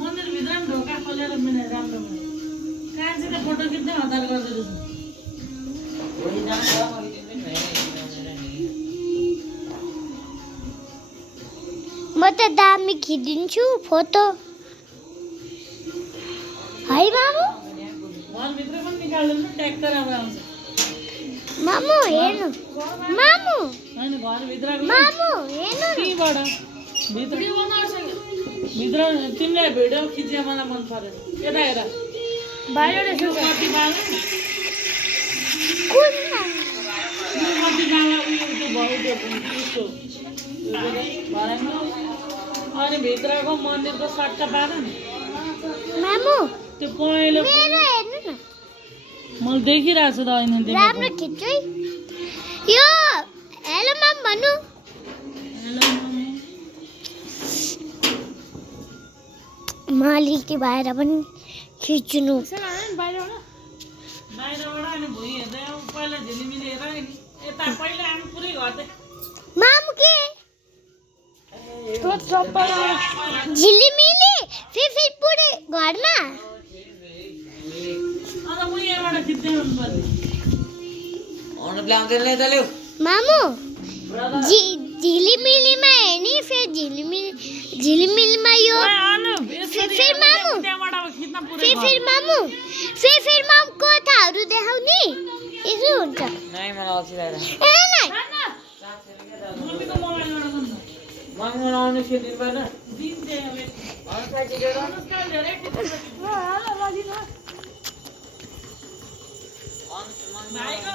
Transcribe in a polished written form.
मन्दिरभित्र पनि ढोका खोलेर मिले राम्रो भयो कान्छीले फोटो खिच्दै हतार गर्दै रहेछ म त दामी खिचिदिन्छु फोटो है मामु घरभित्र पनि निकाल्दैन ट्र्याक्टर अब आउँछ मामु हेर्नु मामु होइन घरभित्र मामु हेर्नु त्यहीबाट भित्र तिमीले भिडियो खिचिया मलाई मन परेन यता हेर बाहिर कति बाला कुन कति बाला उयो भयो त्यो उसको भराइमा अनि भित्रको मन्दिरको सट्टा पार नि मामु त्यो पहेँलो मेरो हेर्नु न मैले देखिरहेको छु त होइन राम्रो खिच्छु है यो हेलो माम भन्नु म अलिकति बाहिर पनि खिच्नु बाहिरबाट अनि भुइँ हेर्दै पहिला झिलिमिली हेर नि यता पहिला हामी पुरै घट्दै मामु के झिलिमिली फिर पुरै घरमा अन्त उयोबाट खिच्दै हुनुपर्ने मामु झिलिमिलीमा हेर्ने फेरि झिलिमिलीमा यो फेरि मामु फेरि मामु कथाहरू देखाउने यसो हुन्छ भाइको